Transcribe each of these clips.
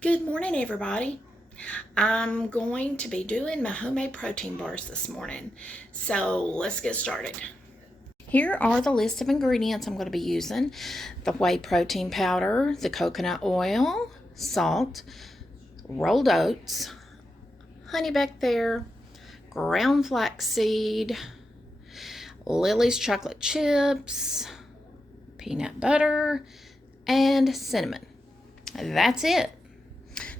Good morning, everybody. I'm going to be doing my homemade protein bars this morning. So let's get started. Here are the list of ingredients I'm going to be using. The whey protein powder, the coconut oil, salt, rolled oats, honey back there, ground flaxseed, Lily's chocolate chips, peanut butter, and cinnamon. That's it.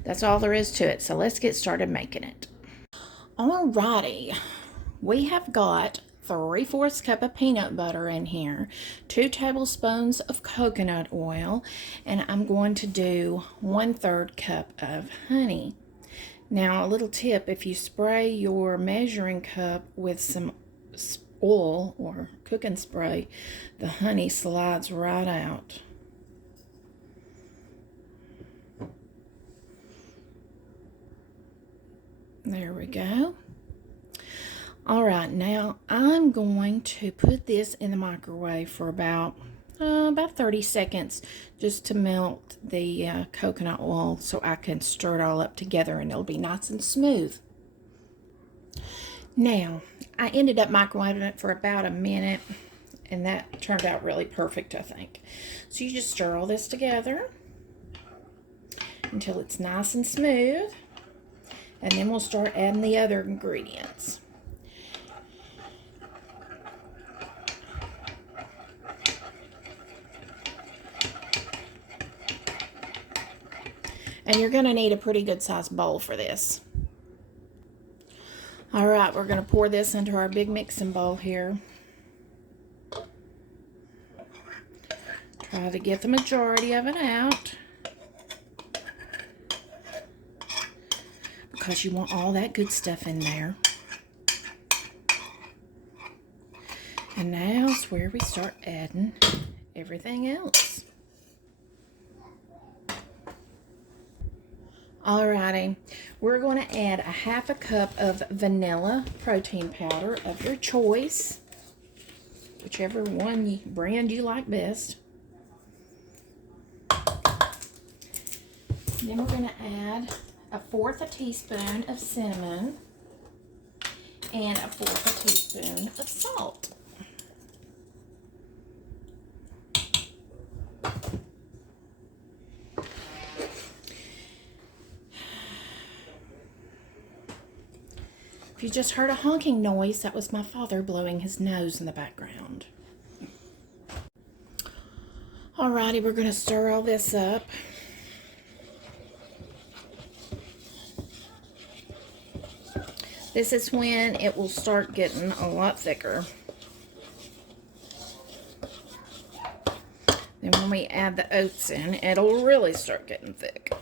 That's all there is to it. So let's get started making it. Alrighty, we have got 3/4 cup of peanut butter in here, 2 tablespoons of coconut oil, and I'm going to do 1/3 cup of honey. Now, a little tip, if you spray your measuring cup with some oil or cooking spray, the honey slides right out. There we go. All right, now I'm going to put this in the microwave for about 30 seconds just to melt the coconut oil so I can stir it all up together and it'll be nice and smooth. Now, I ended up microwaving it for about a minute and that turned out really perfect, I think. So you just stir all this together until it's nice and smooth, and then we'll start adding the other ingredients. And you're going to need a pretty good sized bowl for this. All right, we're going to pour this into our big mixing bowl here. Try to get the majority of it out, because you want all that good stuff in there. And now is where we start adding everything else. Alrighty, we're going to add 1/2 cup of vanilla protein powder of your choice, whichever brand you like best. Then we're going to add 1/4 teaspoon of cinnamon and 1/4 teaspoon of salt. If you just heard a honking noise, that was my father blowing his nose in the background. Alrighty, we're going to stir all this up. This is when it will start getting a lot thicker. Then when we add the oats in, it'll really start getting thick.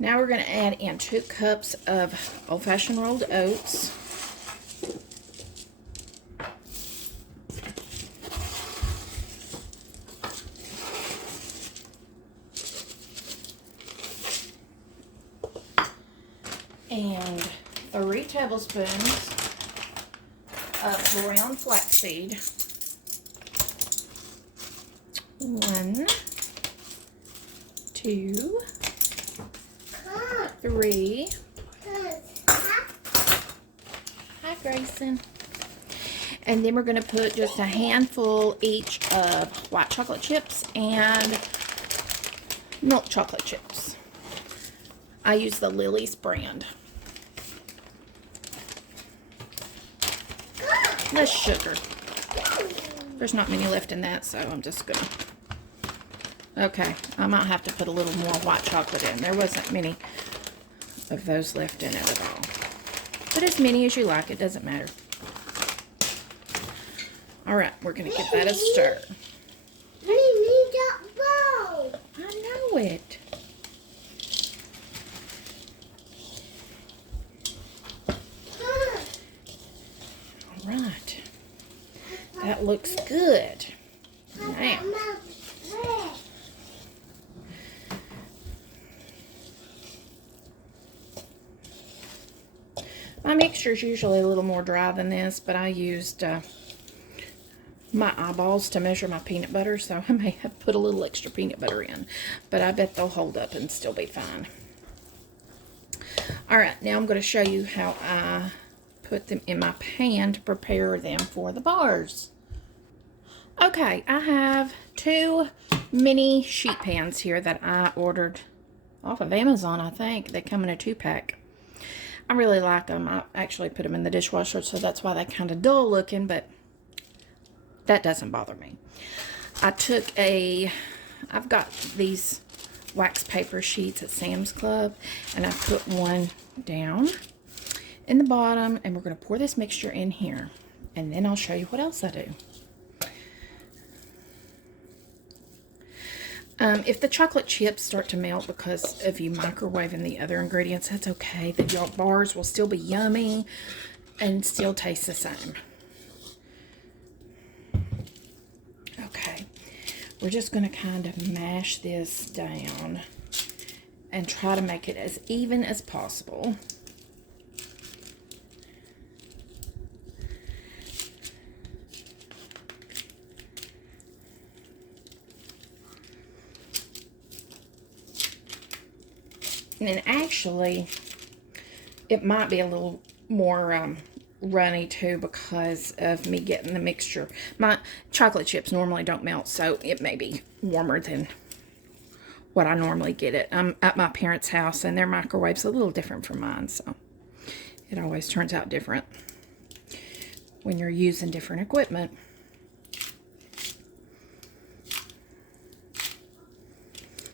Now we're going to add in 2 cups of old-fashioned rolled oats. And 3 tablespoons of ground flaxseed. 1, 2, 3. Hi, Grayson. And then we're going to put just a handful each of white chocolate chips and milk chocolate chips. I use the Lily's brand. Less sugar. There's not many left in that, so I'm just gonna... Okay, I might have to put a little more white chocolate in. There wasn't many of those left in it at all. Put as many as you like, it doesn't matter. Alright, we're gonna give that a stir. I need that bowl. I know it. Alright. That looks good. Now, my mixture is usually a little more dry than this, but I used my eyeballs to measure my peanut butter, so I may have put a little extra peanut butter in, but I bet they'll hold up and still be fine. All right, now I'm going to show you how I put them in my pan to prepare them for the bars. Okay, I have 2 mini sheet pans here that I ordered off of Amazon, I think. They come in a 2-pack. I really like them. I actually put them in the dishwasher, so that's why they're kind of dull looking, but that doesn't bother me. I've got these wax paper sheets at Sam's Club, and I put one down in the bottom, and we're going to pour this mixture in here, and then I'll show you what else I do. If the chocolate chips start to melt because of you microwaving the other ingredients, that's okay. Your bars will still be yummy and still taste the same. Okay, we're just going to kind of mash this down and try to make it as even as possible. And actually, it might be a little more runny too because of me getting the mixture. My chocolate chips normally don't melt, so it may be warmer than what I normally get it. I'm at my parents' house, and their microwave's a little different from mine, so it always turns out different when you're using different equipment.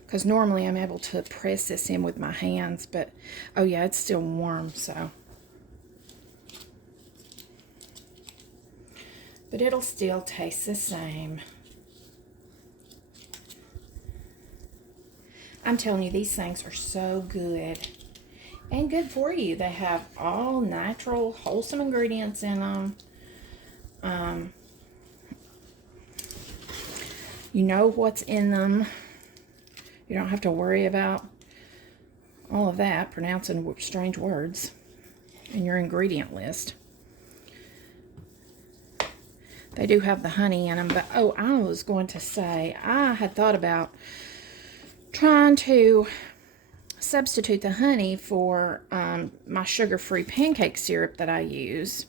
Because normally I'm able to press this in with my hands, but oh yeah, it's still warm, so. But it'll still taste the same. I'm telling you, these things are so good and good for you. They have all natural, wholesome ingredients in them. You know what's in them. You don't have to worry about all of that, pronouncing strange words in your ingredient list. They do have the honey in them, but oh, I was going to say, I had thought about trying to substitute the honey for my sugar-free pancake syrup that I use.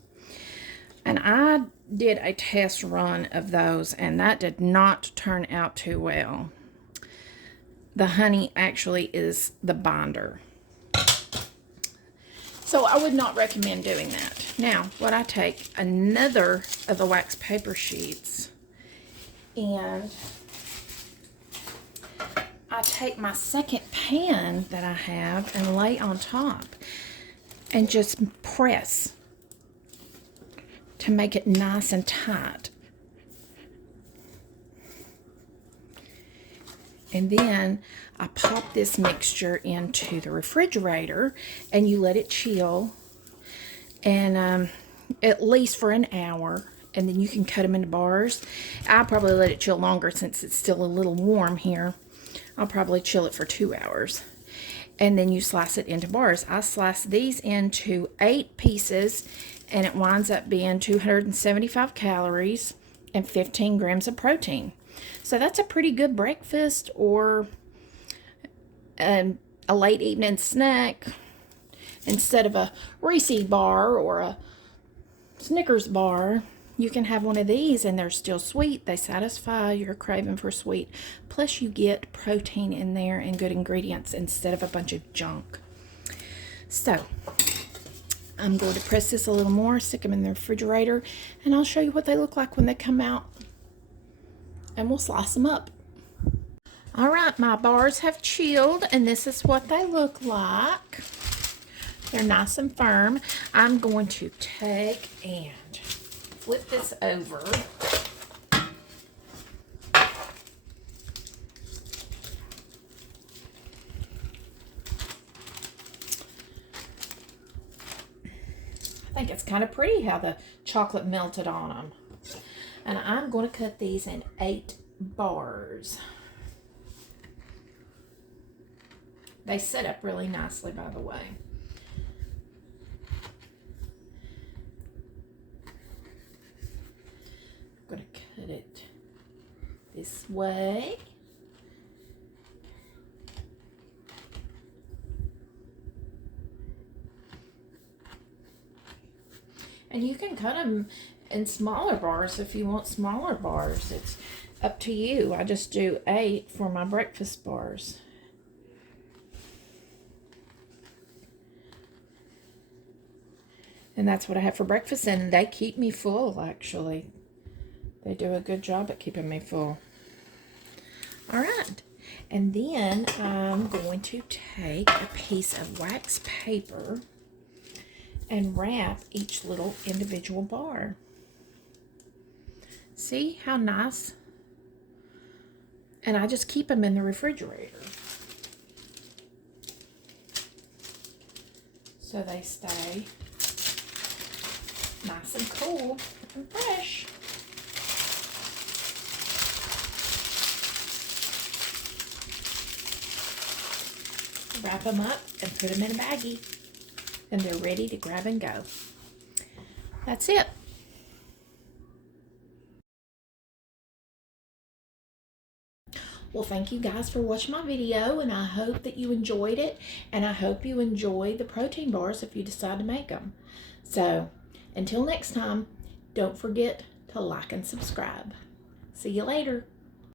And I did a test run of those, and that did not turn out too well. The honey actually is the binder. So I would not recommend doing that. Now, what I take another of the wax paper sheets, and I take my second pan that I have and lay on top and just press to make it nice and tight. And then I pop this mixture into the refrigerator, and you let it chill, and at least for an hour, and then you can cut them into bars. I'll probably let it chill longer since it's still a little warm here. I'll probably chill it for 2 hours, and then you slice it into bars. I slice these into 8 pieces, and it winds up being 275 calories and 15 grams of protein. So that's a pretty good breakfast or a late evening snack instead of a Reese's bar or a Snickers bar. You can have one of these, and they're still sweet. They satisfy your craving for sweet. Plus, you get protein in there and good ingredients instead of a bunch of junk. So, I'm going to press this a little more, stick them in the refrigerator, and I'll show you what they look like when they come out. And we'll slice them up. All right, my bars have chilled, and this is what they look like. They're nice and firm. I'm going to take and flip this over. I think it's kind of pretty how the chocolate melted on them. And I'm going to cut these in 8 bars. They set up really nicely, by the way. I'm going to this way. And you can cut them in smaller bars if you want smaller bars. It's up to you. I just do 8 for my breakfast bars. And that's what I have for breakfast, and they keep me full, actually. They do a good job at keeping me full. All right. And then I'm going to take a piece of wax paper and wrap each little individual bar. See how nice? And I just keep them in the refrigerator, so they stay nice and cool and fresh. Wrap them up and put them in a baggie, and they're ready to grab and go. That's it. Well, thank you guys for watching my video, and I hope that you enjoyed it, and I hope you enjoy the protein bars if you decide to make them. So, until next time, don't forget to like and subscribe. See you later.